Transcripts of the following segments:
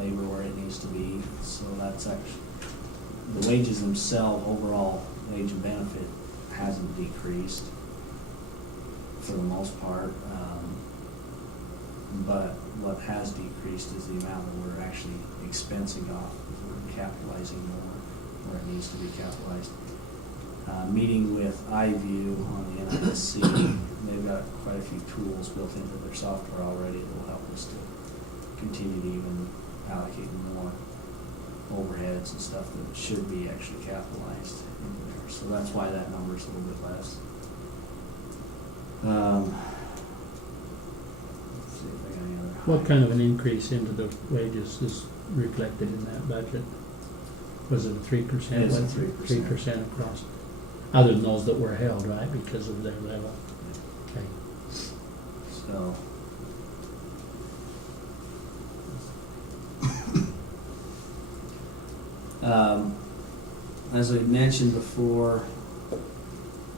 labor where it needs to be. So that's actually, the wages themselves, overall wage and benefit hasn't decreased for the most part. But what has decreased is the amount that we're actually expensing off. We're capitalizing more where it needs to be capitalized. Meeting with iView on the NISC, they've got quite a few tools built into their software already that will help us to continue to even allocate more overheads and stuff that should be actually capitalized into there. So that's why that number's a little bit less. Let's see if I got any other. What kind of an increase into the wages is reflected in that budget? Was it a 3%? It is a 3%. 3% across, other than those that were held, right, because of their level. Okay. So. As I mentioned before,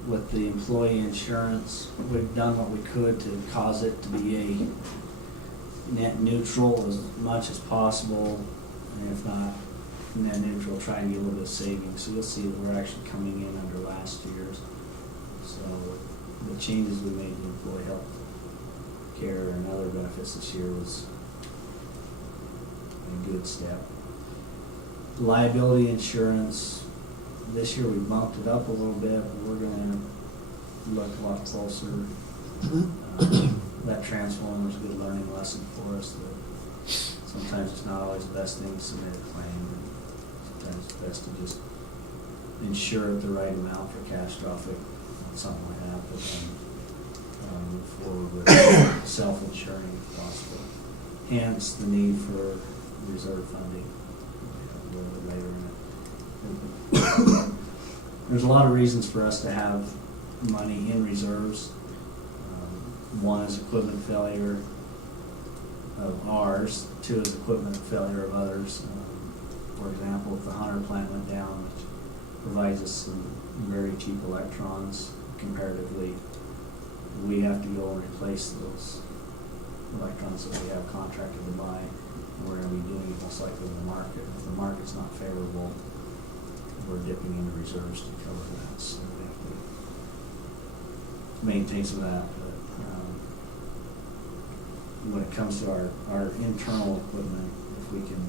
with the employee insurance, we've done what we could to cause it to be a net neutral as much as possible, and if not net neutral, try and get a little bit of savings. So you'll see that we're actually coming in under last year's. So the changes we made to employee health care and other benefits this year was a good step. Liability insurance, this year we bumped it up a little bit, but we're gonna look a lot closer. That transformer's a good learning lesson for us, that sometimes it's not always the best thing to submit a claim, and sometimes it's best to just insure it the right amount for catastrophic, something like that, but then move forward with self-insuring if possible. Hence the need for reserve funding. A little bit later in it. There's a lot of reasons for us to have money in reserves. One is equipment failure of ours. Two is equipment failure of others. For example, if the Hunter plant went down, which provides us some very cheap electrons comparatively, we have to go and replace those electrons that we have contracted to buy. We're going to be doing it most likely in the market. If the market's not favorable, we're dipping into reserves to cover that. So we have to maintain some of that. But when it comes to our internal equipment, if we can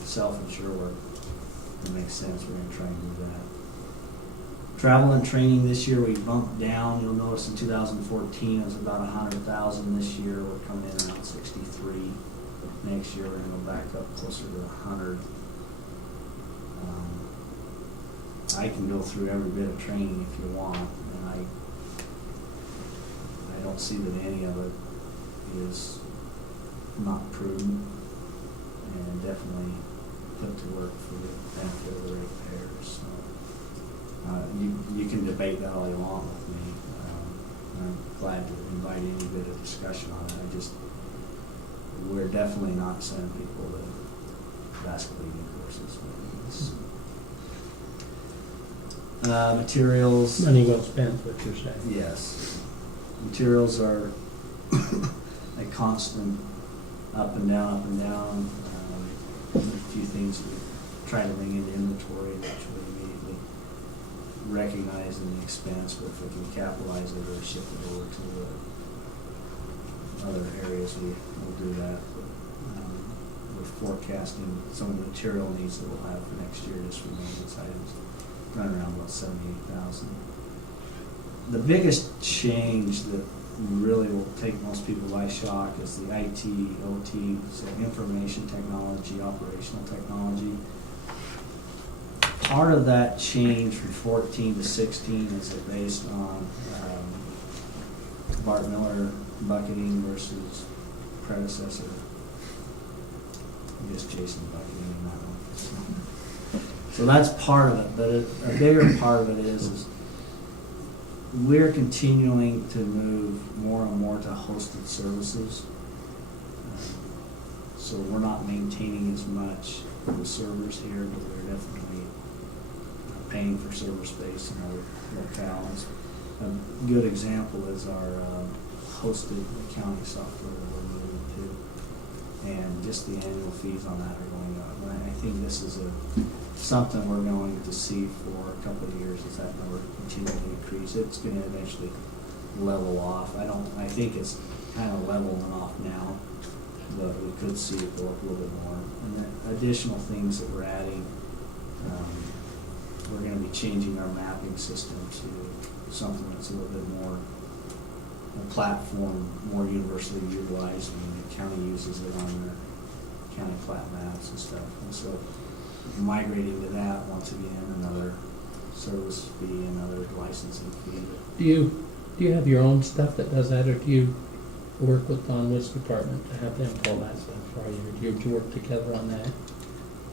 self-insure where it makes sense, we're going to try and do that. Travel and training this year we bumped down. You'll notice in 2014 it was about 100,000. This year we're coming in around 63. Next year we're going to go back up closer to 100. I can go through every bit of training if you want, and I don't see that any of it is not prudent and definitely put to work for the benefit of the ratepayers. So you can debate that all you want with me. I'm glad to invite any bit of discussion on it. We're definitely not sending people to basket leading courses. Materials. Money well spent, what you're saying. Yes. Materials are a constant up and down, up and down. A few things we try to bring into inventory, which we immediately recognize in the expense, but if we can capitalize it or shift it over to the other areas, we'll do that. But, we're forecasting some of the material needs that we'll have for next year just for maintenance items, running around about 78,000. The biggest change that really will take most people by shock is the IT, OT, so information technology, operational technology. Part of that change from 14 to 16 is based on Bart Miller bucketing versus predecessor. I'm just chasing bucketing in that one. So that's part of it, but a bigger part of it is we're continuing to move more and more to hosted services. So we're not maintaining as much of the servers here, but we're definitely paying for server space in our locales. A good example is our hosted accounting software that we're moving to. And just the annual fees on that are going up. And I think this is something we're going to see for a couple of years as that number continues to increase. It's gonna eventually level off. I think it's kind of leveling off now, but we could see it go up a little bit more. And the additional things that we're adding, we're gonna be changing our mapping system to something that's a little bit more a platform, more universally utilized. I mean, the county uses it on their county plat maps and stuff. And so migrating to that, once again, another service fee, another licensing fee. Do you have your own stuff that does that, or do you work with Don Witt's department to have them pull that stuff for you? Or do you work together on that?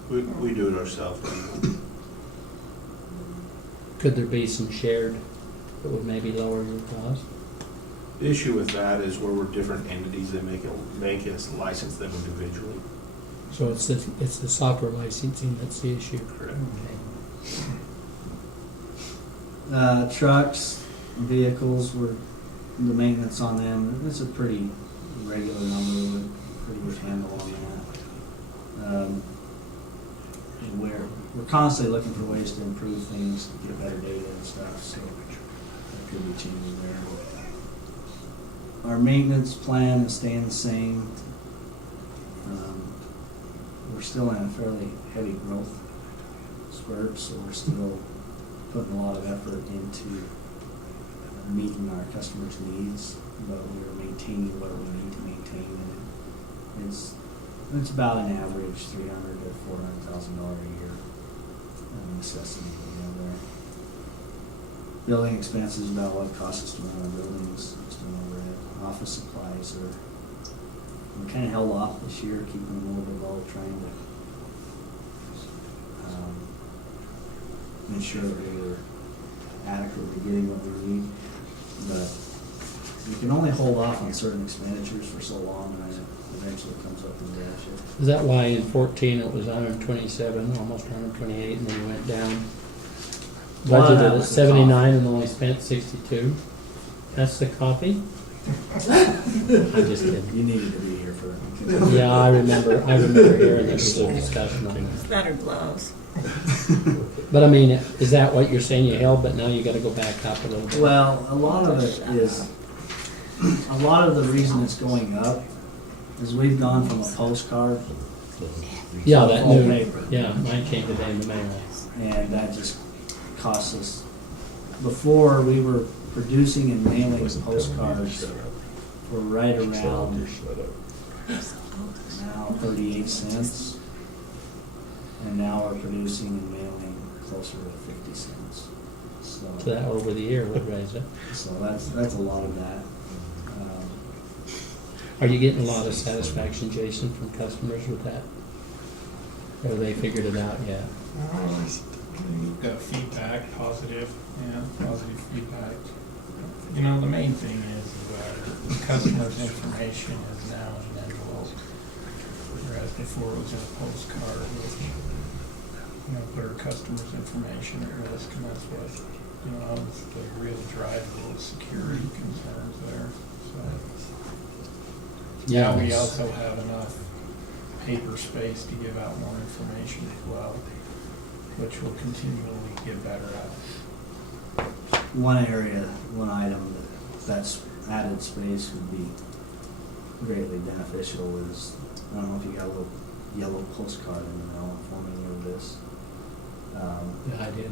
We do it ourselves. Could there be some shared that would maybe lower your cost? The issue with that is where we're different entities that make us license them individually. So it's the software licensing that's the issue. Correct. Okay. Trucks, vehicles, the maintenance on them, it's a pretty regular number, with pretty good handle on that. And we're constantly looking for ways to improve things, to get better data and stuff, so there could be changes there. Our maintenance plan is staying the same. We're still in a fairly heavy growth spurt, so we're still putting a lot of effort into meeting our customers' needs, but we're maintaining what we need to maintain, and it's about an average $300,000 to $400,000 a year necessity there. Building expenses about what it costs us to run our buildings, just an overhead. Office supplies we're kind of held off this year, keeping them a little bit low, trying to ensure that we're adequately getting what we need. But you can only hold off on certain expenditures for so long, and it eventually comes up in the ratchet. Is that why in 14 it was 127, almost 128, and then you went down? Budgeted at 79 and only spent 62. That's the coffee? I'm just kidding. You needed to be here for that. Yeah, I remember hearing there was a discussion on It's better gloves. it. But I mean, is that what you're saying you held, but now you gotta go back up a little bit? Well, a lot of the reason it's going up is we've gone from a postcard Yeah, to that full new, paper. yeah, mine came today in the mail. And that just costs us, before we were producing and mailing postcards for right around now 38 cents. And now we're producing and mailing closer to 50 cents. So that over the year would raise it. So that's a lot of that. Are you getting a lot of satisfaction, Jason, from customers with that? Or have they figured it out yet? We've got feedback, positive feedback. You know, the main thing is the customer's information is now in an envelope, whereas before it was in a postcard with, put our customer's information at risk, and that's what, it's the real drive to those security concerns there, so. Yeah. Now we also have enough paper space to give out more information as well, which we'll continually get better at. One item that's added space would be greatly beneficial is, I don't know if you got a little yellow postcard in the mail informing you of this. Yeah, I did.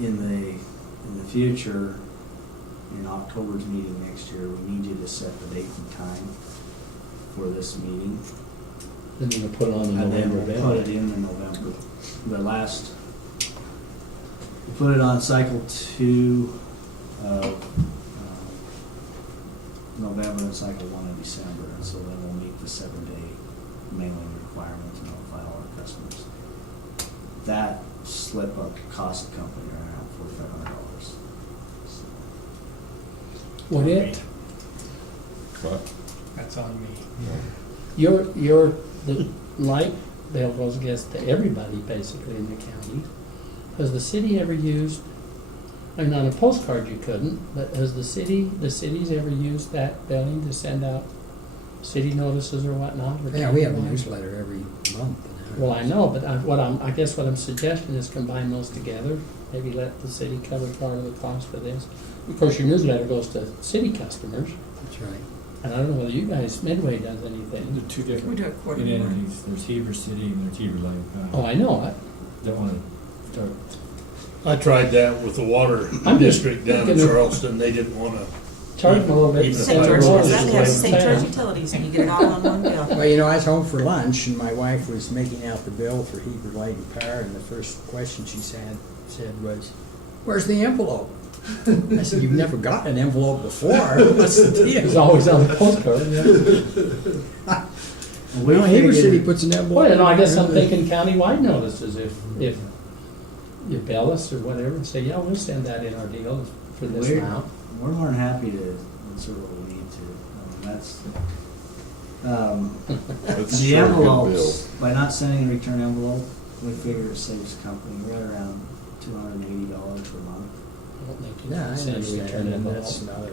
In the future, in October's meeting next year, we need you to set the date and time for this meeting. Then you're gonna put it on the And then November we'll ballot. put it in November. We put it on cycle 2 of November and cycle 1 of December, and so then we'll meet the 7-day mailing requirement to notify all our customers. That slip up cost the company around $4,500. Would it? That's on me. The light bill goes, I guess, to everybody basically in the county. Has the city ever used, I mean, on a postcard you couldn't, but has the cities ever used that billing to send out city notices or whatnot? or Yeah, we have a county-wide? newsletter every month. Well, I know, but I guess what I'm suggesting is combine those together, maybe let the city cover part of the cost for this. Of course, your newsletter goes to city customers, That's right. and I don't know whether you guys, Midway does They're anything. two We different do it quarterly. entities. There's Heber City and there's Heber Lake. Oh, I know, Don't wanna start, I tried that with the water I'm just district down in thinking of- Charleston, they didn't wanna, charge them a little bit. Even if St. I George, was- does that have St. George Yeah. Utilities, and you get it all on one bill. Well, you know, I was home for lunch and my wife was making out the bill for Heber Light and Power, and the first question she said was, "Where's the envelope?" I said, "You've never got an envelope before. What's the It's deal?" always on the postcard, yeah. We Well, Heber figured- City puts an envelope. Well, you know, I guess in I'm there. thinking countywide notices, if you bill us or whatever, and say, yeah, we'll send that in our deal for this We're- amount. We're more than happy to insert what we need to. That's The sure a good envelopes, by not sending a return envelope, we figure it saves the company right around $280 per month. I don't think you Yeah, I can send a understand, return and envelope. that's another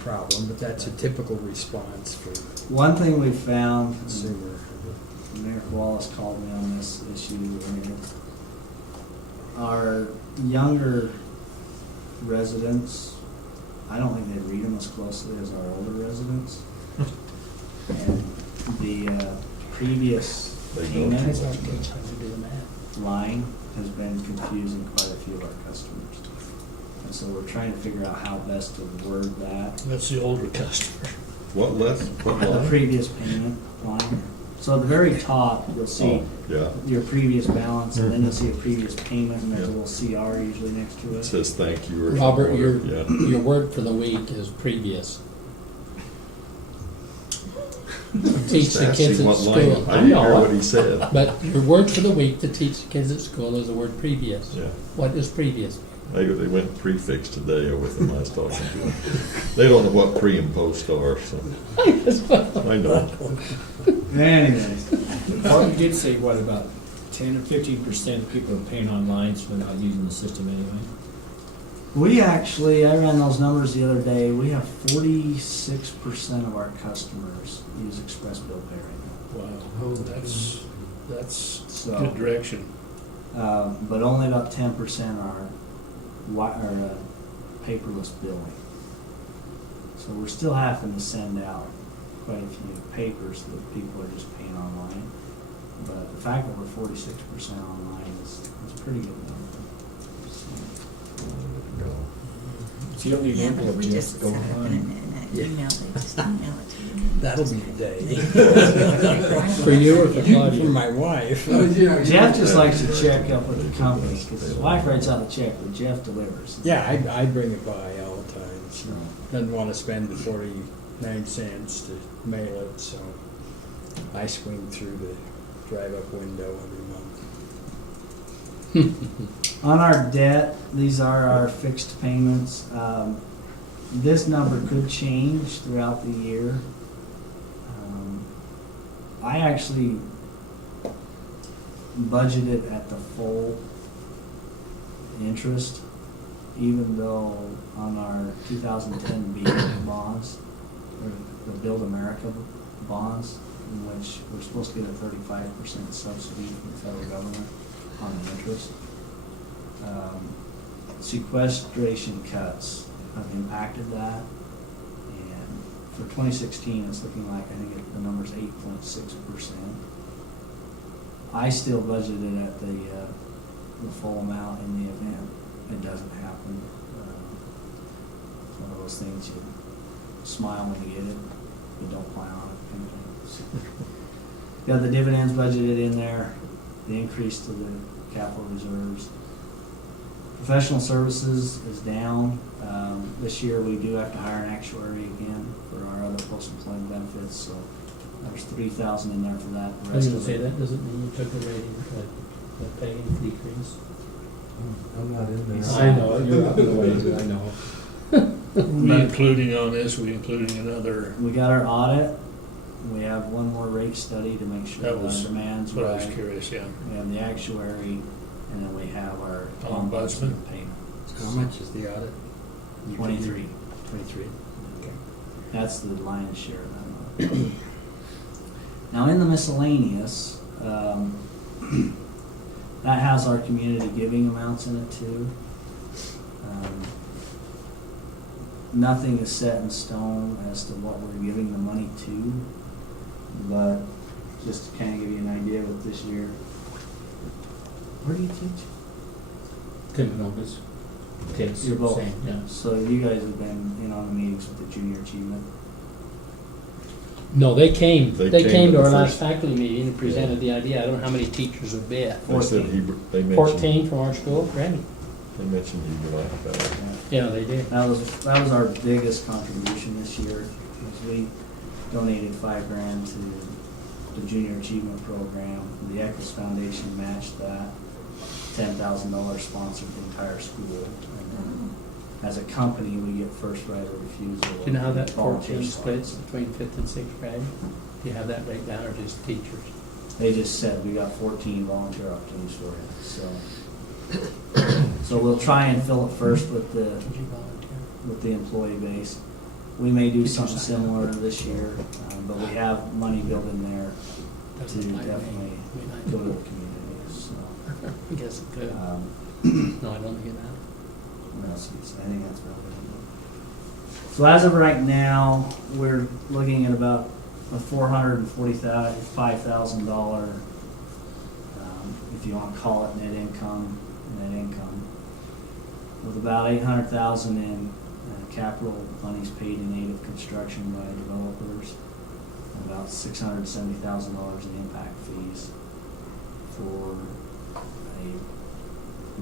problem, but that's a typical response for One thing we've found, and consumer. Mayor Wallace called me on this issue, I mean, our younger residents, I don't think they read them as closely as our older residents. And the previous payment Depends on how you do the math. line has been confusing quite a few of our customers. And so we're trying to figure out how best to word that. that's the older customer. What less, what The line? previous payment line. So at the very top, you'll see Oh, yeah, your previous balance, and then you'll see a previous payment, and there's a Yeah. little CR usually next to it it. says thank you or Robert, whatever, your, yeah. your word for the week is previous. Teach Just the asking kids at what school. line. I didn't hear what he know, said. but your word for the week to teach the kids at school is the word previous. Yeah, What is previous? they went prefix today with them, I was talking to them. They don't know what pre and post are, so I know. Anyways, well, you did say, what, about 10 or 15% of people are paying online, so they're not using the system anyway? we actually, I ran those numbers the other day, we have 46% of our customers use Express Bill Pay right Wow, that's So- good direction. now. But only about 10% are paperless billing. So we're still having to send out quite a few papers that people are just paying online. But the fact that we're 46% online is pretty good number. So you don't need an Yeah, but envelope, we Jeff, just to go set up an online. email, they just email it to you. That'll be the day. For you or for For Claudia? my wife. Jeff just likes to check up with the companies, because his wife writes out the check, but Jeff delivers. Yeah, I bring it by all the time. She doesn't want to spend the 49 cents to mail it, so I swing through the drive-up window every month. On our debt, these are our fixed payments. This number could change throughout the year. I actually budgeted at the full interest, even though on our 2010 B bonds, or the Build America bonds, in which we're supposed to get a 35% subsidy from the federal government on the interest. Sequestration cuts have impacted that, and for 2016, it's looking like, I think the number's 8.6%. I still budgeted at the full amount in the event it doesn't happen. It's one of those things you smile when you get it, you don't plan on it. kind of thing. Got the dividends budgeted in there, the increase to the capital reserves. Professional services is down. This year, we do have to hire an actuary again for our other post-employment benefits, so there's $3,000 in there for that. The I was rest gonna of say, it- that doesn't mean you took a rating, a pay decrease. I'm not in there. I know, you're up the way, I know. We including on this, we including another, We got our audit. We have one more rate study to make sure That that was our demand's that's what I was right. curious, yeah. We have the actuary, and then we have our Ombudsman. ombudsman payment. How much is the audit? 23. 23. That's the lion's share of that money. Now, in the miscellaneous, that has our community giving amounts in it too. Nothing is set in stone as to what we're giving the money to, but just to kind of give you an idea with this year. Where do you teach? Timothy kids, You're both. same, yeah. So you guys have been in on the meetings with the junior achievement. No, they came They to came to our the last first- faculty meeting and presented the idea. I don't know how many teachers have been. They said Heber, they 14 mentioned, from our school, Randy. they mentioned Heber like that. Yeah, they did. That was our biggest contribution this year, was we donated $5,000 to the junior achievement program. The Eccles Foundation matched that. $10,000 sponsored the entire school. And then as a company, we get first right of refusal. Do you know how that volunteer 14 splits spots. between 5th and 6th grade? Do you have that breakdown or just teachers? They just said, we got 14 volunteer opportunities for you, so. So we'll try and fill it first with Did you volunteer? the employee base. We may do Did you something sign up? similar this year, but we have money built in there to Doesn't apply to me. definitely I mean, go to the community, so. I guess it could. No, I don't think it has. What else is- I think that's about it. So as of right now, we're looking at about a $445,000, if you want to call it net income, with about $800,000 in capital monies paid in aid of construction by developers, and about $670,000 in impact fees for a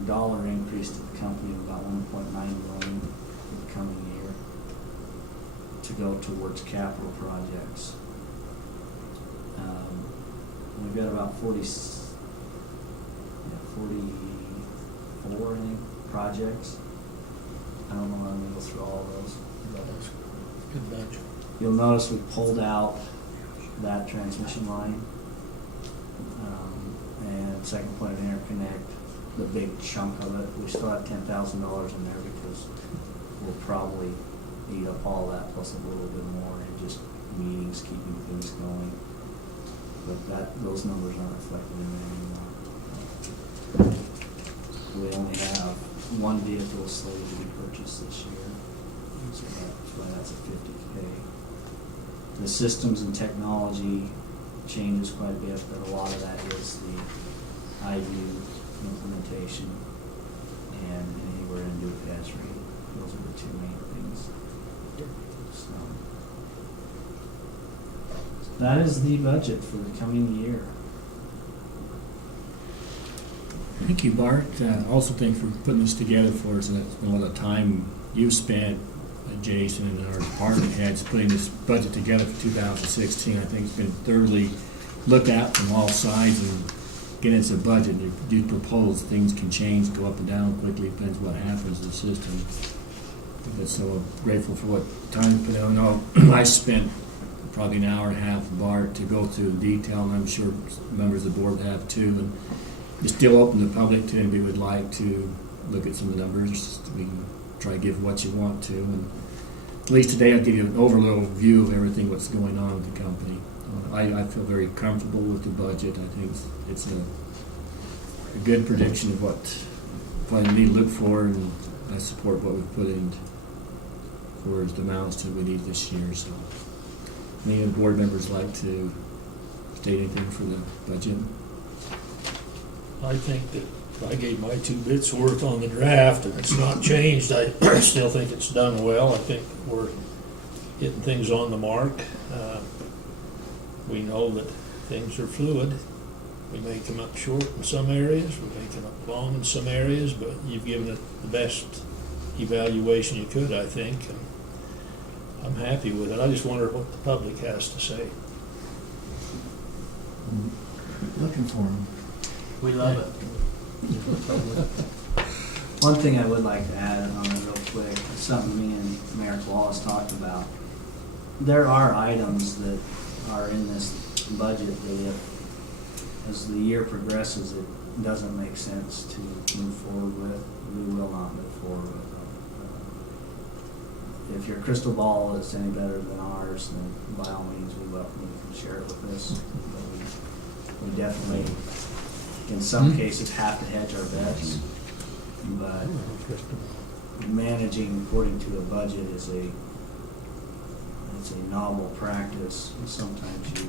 dollar increase to the company of about $1.9 million for the coming year to go towards capital projects. We've got about 44, I think, projects. I don't know, I'm gonna go through all of those. Good bunch. You'll notice we pulled out that transmission line, and second point of interconnect, the big chunk of it. We still have $10,000 in there because we'll probably eat up all that plus a little bit more in just meetings, keeping things going. But those numbers aren't reflected in there anymore. We only have one vehicle slated to be purchased this year, so that's why that's a $50K. The systems and technology changes quite a bit, but a lot of that is the IU implementation and any we're gonna do with Esri. Those are the two main things. So that is the budget for the coming year. Thank you, Bart. Also, thanks for putting this together for us. That's been a lot of time you spent, Jason, and our department heads putting this budget together for 2016. I think it's been thoroughly looked at from all sides, and getting us a budget. You propose things can change, go up and down quickly, depends what happens in the system. But so grateful for what time you put in. I know I spent probably an hour and a half with Bart to go through the detail, and I'm sure members of the board have too. And it's still open to the public to anybody would like to look at some of the numbers. We can try to give what you want to. And at least today I'll give you an overall view of everything what's going on with the company. I feel very comfortable with the budget. I think it's a good prediction of what we need to look for, and I support what we've put in for the amounts that we need this year. So any of the board members like to state anything for the budget? I think that I gave my 2 bits worth on the draft, and it's not changed. I still think it's done well. I think we're getting things on the mark. We know that things are fluid. We may come up short in some areas, we may come up long in some areas, but you've given it the best evaluation you could, I think, and I'm happy with it. I just wonder what the public has to say. Looking for them. We love it. One thing I would like to add on it real quick, something me and Mayor Wallace talked about. There are items that are in this budget that if, as the year progresses, it doesn't make sense to move forward with, we will not move forward with them. if your crystal ball is any better than ours, then by all means, we welcome you to share it with us. But we definitely, in some cases, have to hedge our bets. But managing according to a budget is it's a novel practice. Sometimes you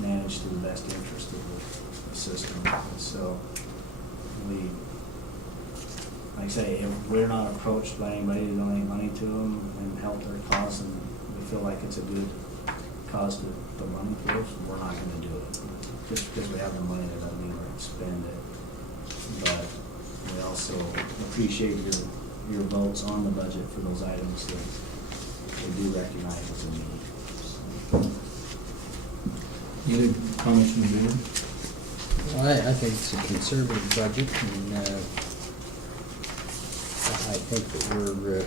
manage to the best interest of the system. And so we, like I say, if we're not approached by anybody to donate money to them and help their cause, and we feel like it's a good cause to put money towards, we're not going to do it. Just because we have the money, that doesn't mean we're going to spend it. But we also appreciate your votes on the budget for those items that we do recognize as a need. So. Any other comments from the board? Well, I think it's a conservative budget, and I think that we're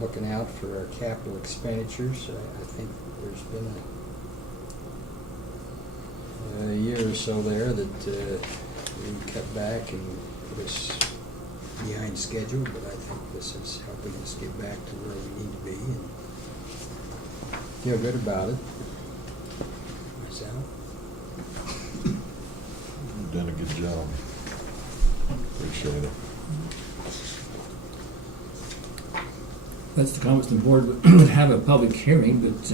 looking out for our capital expenditures. I think there's been a year or so there that we cut back and put us behind schedule, but I think this is helping us get back to where we need to be and feel good about it. Myself. You've done a good job. Appreciate it. That's the comments the board would have a public hearing, but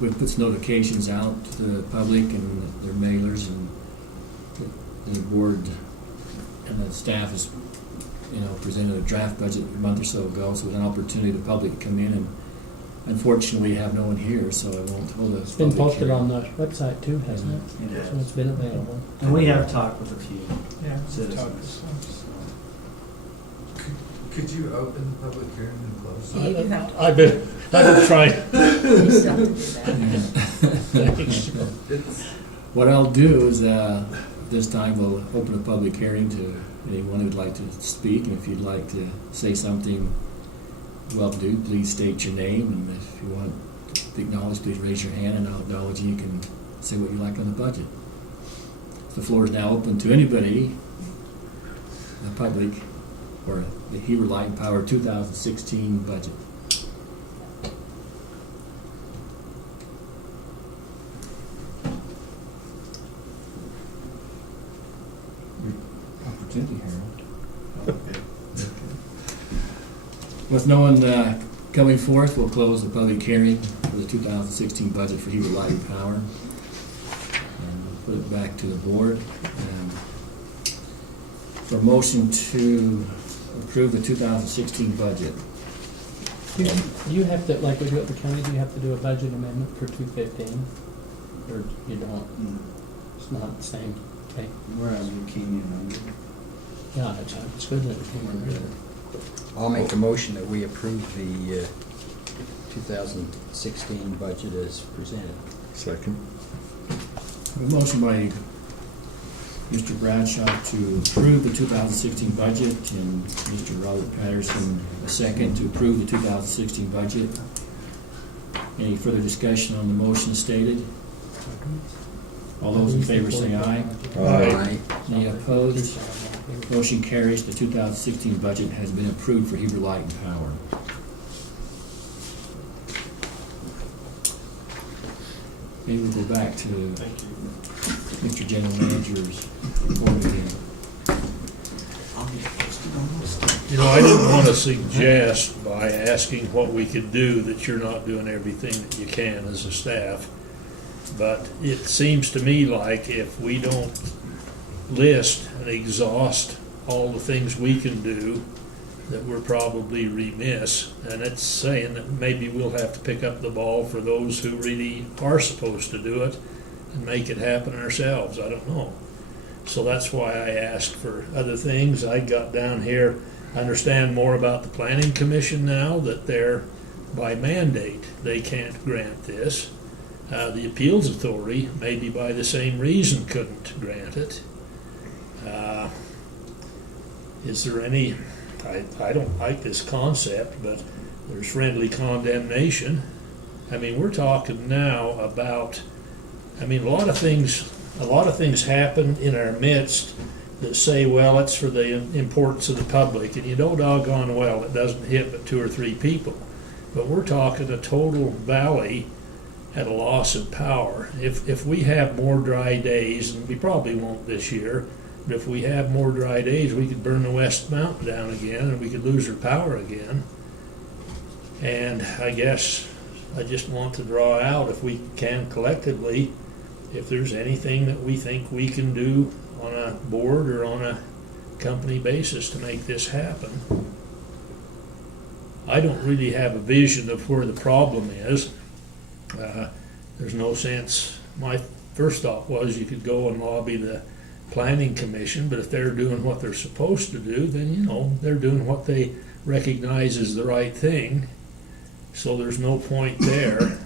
we put notifications out to the public and their mailers, and the board and the staff has, presented a draft budget a month or so ago, so it was an opportunity for the public to come in, and unfortunately we have no one here, so I won't hold a It's been public posted hearing. on the website too, hasn't it? It So it's been available. And we have talked with a few Yeah. citizens. So. Could you open the public hearing and close Yeah, it? you have to. I've been trying. You still have to do that. It's, What I'll do is, this time we'll open a public hearing to anyone who'd like to speak, and if you'd like to say something, well do, please state your name, and if you want to be acknowledged, please raise your hand, and I'll acknowledge you. You can say what you like on the budget. The floor is now open to anybody, the public, or the Heber Light and Power 2016 budget. opportunity, Harold. Okay. With no one coming forth, we'll close the public hearing for the 2016 budget for Heber Light and Power. And we'll put it back to the board. And for a motion to approve the 2016 budget. Do you have to, like we do at the county, do you have to do a budget amendment for 215? Or you don't? It's not the same, okay? Whereas we came in under. Yeah, it's good that we came under there. I'll make a motion that we approve the 2016 budget as presented. Second. A motion by Mr. Bradshaw to approve the 2016 budget, and Mr. Robert Patterson a second to approve the 2016 budget. Any further discussion on the motion stated? All those in favor say aye. Aye. Any opposed? Motion carries. The 2016 budget has been approved for Heber Light and Power. Maybe we'll go back to Mr. General Manager's report again. I didn't want to suggest by asking what we could do that you're not doing everything that you can as a staff. But it seems to me like if we don't list and exhaust all the things we can do, that we're probably remiss. And it's saying that maybe we'll have to pick up the ball for those who really are supposed to do it and make it happen ourselves. I don't know. So that's why I asked for other things. I got down here, I understand more about the Planning Commission now, that they're, by mandate, they can't grant this. The Appeals Authority, maybe by the same reason, couldn't grant it. Is there any, I don't like this concept, but there's friendly condemnation. I mean, we're talking now about, a lot of things happen in our midst that say, well, it's for the importance of the public, and you know doggone well it doesn't hit but 2 or 3 people. But we're talking a total valley at a loss of power. If we have more dry days, and we probably won't this year, but if we have more dry days, we could burn the West Mountain down again, and we could lose our power again. And I guess I just want to draw out, if we can collectively, if there's anything that we think we can do on a board or on a company basis to make this happen. I don't really have a vision of where the problem is. There's no sense. My first thought was you could go and lobby the planning commission, but if they're doing what they're supposed to do, then, you know, they're doing what they recognize as the right thing. So there's no point there.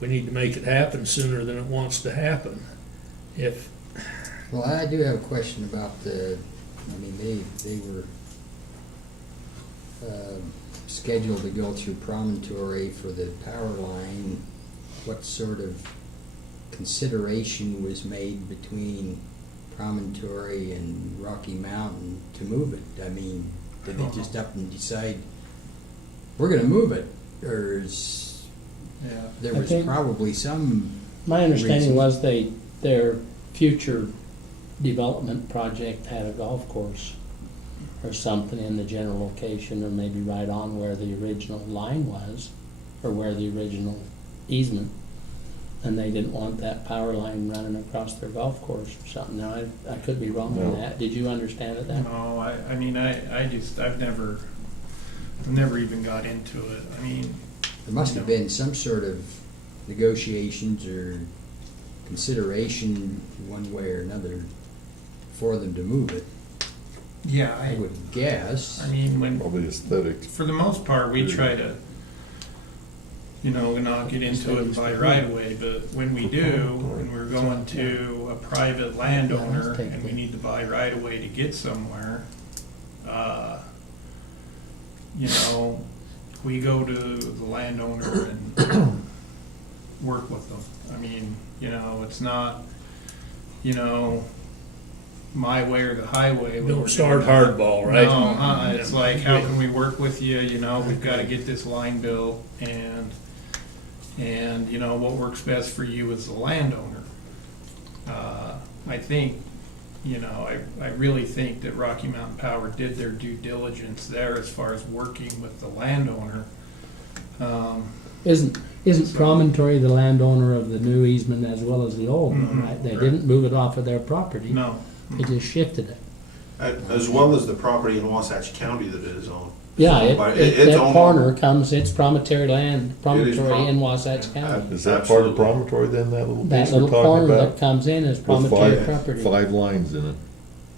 We need to make it happen sooner than it wants to happen. Well, I do have a question about they were scheduled to go through Promontory for the power line. What sort of consideration was made between Promontory and Rocky Mountain to move it? I mean, did they just up and decide, we're gonna move it? Or there I was think probably some my understanding reason. was their future development project had a golf course or something in the general location, or maybe right on where the original line was, or where the original easement, and they didn't want that power line running across their golf course or something. Now, I could be wrong on No. that. Did you understand it then? No, I've never even got into it. I mean, There must have been some sort of negotiations or consideration one way or another for them to move it, yeah, I would guess. I mean, when, Probably aesthetics. for the most part, we try to, not get into it by right away, but when we do, and we're going to a private landowner and we need to buy right away to get somewhere, we go to the landowner and work with them. I mean, it's not, my way or the highway. don't start hardball, right? No, it's like, how can we work with you, we've gotta get this line built, and what works best for you as the landowner. I think, I really think that Rocky Mountain Power did their due diligence there as far as working with the landowner. Isn't Promontory the landowner of the new easement as well as the old one, Mhm, right? They right. didn't move it off of their property. No. They just shifted it. As well as the property in Wasatch County that it is on. Yeah, But that it's owned- corner comes, it's Promontory land, Promontory Prom- in Wasatch County. Is that part of Absolutely. Promontory then, that little That piece we're little talking corner that about? comes in is With Promontory property. five lines in it.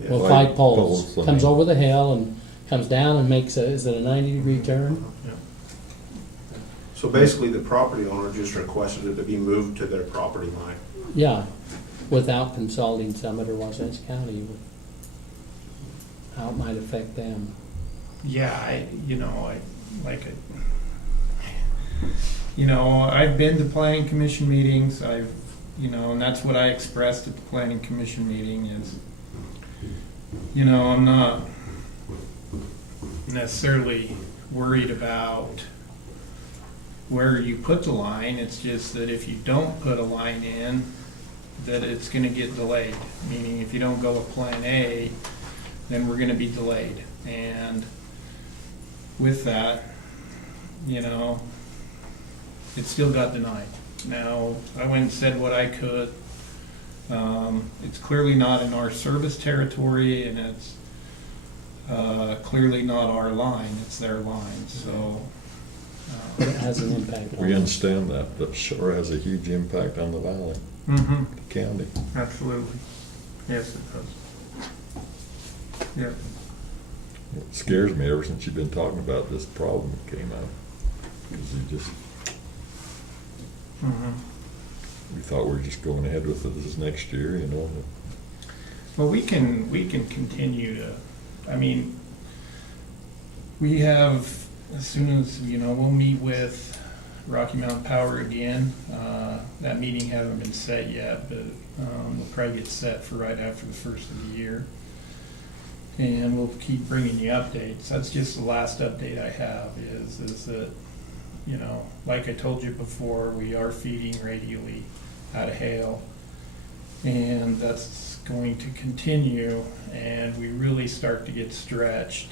Yeah. Well, five 5 poles, poles, I comes mean. over the hill and comes down and makes is it a 90-degree turn? So basically, the property owner just requested it to be moved to their property line. Yeah, without consulting Summit or Wasatch County, with how it might affect them. Yeah, I've been to planning commission meetings, and that's what I expressed at the planning commission meeting is, I'm not necessarily worried about where you put the line, it's just that if you don't put a line in, that it's gonna get delayed, meaning if you don't go with plan A, then we're gonna be delayed. And with that, it still got denied. Now, I went and said what I could. It's clearly not in our service territory, and it's clearly not our line, it's their line, so. But it has an impact on We them. understand that, but sure has a huge impact on the valley, Mm-hmm, the county. absolutely. Yes, it does. Yeah. It scares me ever since you've been talking about this problem that came out. Because Mm-hmm. we thought we were just going ahead with it this is next year, Well, we can continue to, we have, as soon as, we'll meet with Rocky Mountain Power again. That meeting hasn't been set yet, but we'll probably get set for right after the first of the year. And we'll keep bringing you updates. That's just the last update I have is that, you know, like I told you before, we are feeding radially out of Hale. And that's going to continue, and we really start to get stretched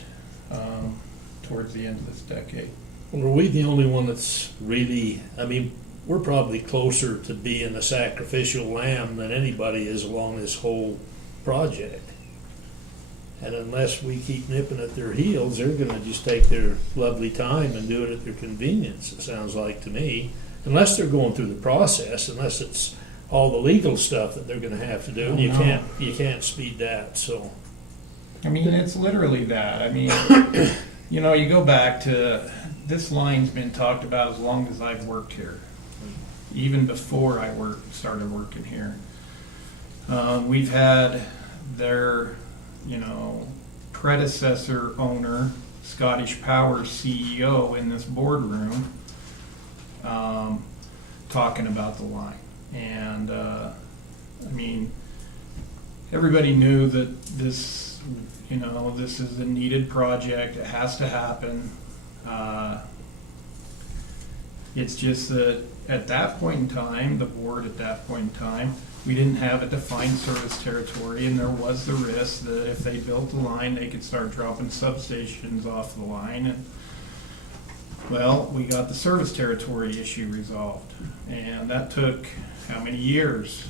towards the end of this decade. Well, are we the only one that's really, I mean, we're probably closer to being a sacrificial lamb than anybody is along this whole project. And unless we keep nipping at their heels, they're gonna just take their lovely time and do it at their convenience, it sounds like to me. Unless they're going through the process, unless it's all the legal stuff that they're gonna have to do, and you can't speed that, so. I mean, it's literally that. I mean, you know, you go back to, this line's been talked about as long as I've worked here, even before I started working here. We've had their, you know, predecessor owner, Scottish Power CEO, in this boardroom talking about the line. And I mean, everybody knew that this, you know, this is a needed project. It has to happen. It's just that at that point in time, the board at that point in time, we didn't have a defined service territory, and there was the risk that if they built the line, they could start dropping substations off the line. And, well, we got the service territory issue resolved, and that took how many years,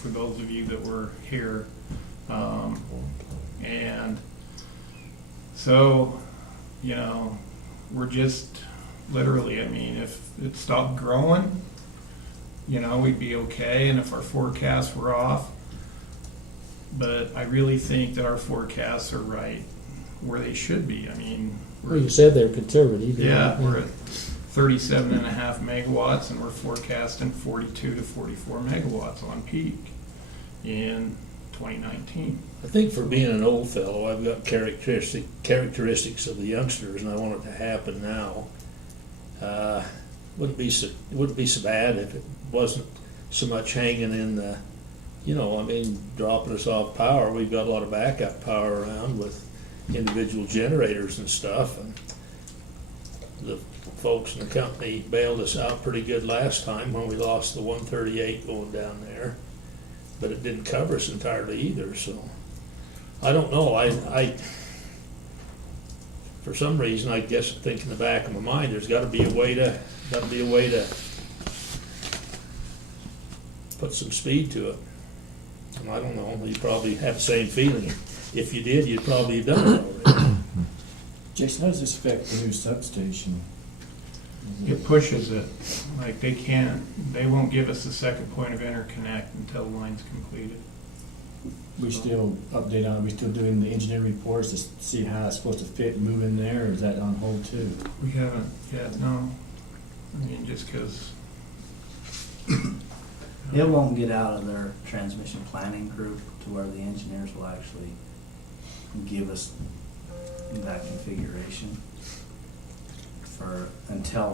for those of you that were here. And so, you know, we're just literally, I mean, if it stopped growing, you know, we'd be okay, and if our forecasts were off. But I really think that our forecasts are right where they should be. I mean, Well, you said they're conservative. yeah, we're at 37.5 megawatts, and we're forecasting 42 to 44 megawatts on peak in 2019. I think for being an old fellow, I've got characteristics of the youngsters, and I want it to happen now. Wouldn't be so bad if it wasn't so much hanging in the, you know, I mean, dropping us off power. We've got a lot of backup power around with individual generators and stuff, and the folks in the company bailed us out pretty good last time when we lost the 138 going down there, but it didn't cover us entirely either. So I don't know. I for some reason, I guess I think in the back of my mind, there's got to be a way to put some speed to it. And I don't know. You probably have the same feeling. If you did, you'd probably have done it already. Jason, how does this affect the new substation? It pushes it. Like they won't give us the second point of interconnect until the line's completed. We still update on it, we still doing the engineering reports to see how it's supposed to fit and move in there, or is that on hold too? We haven't yet, no. I mean, just because. It won't get out of their transmission planning group to where the engineers will actually give us that configuration until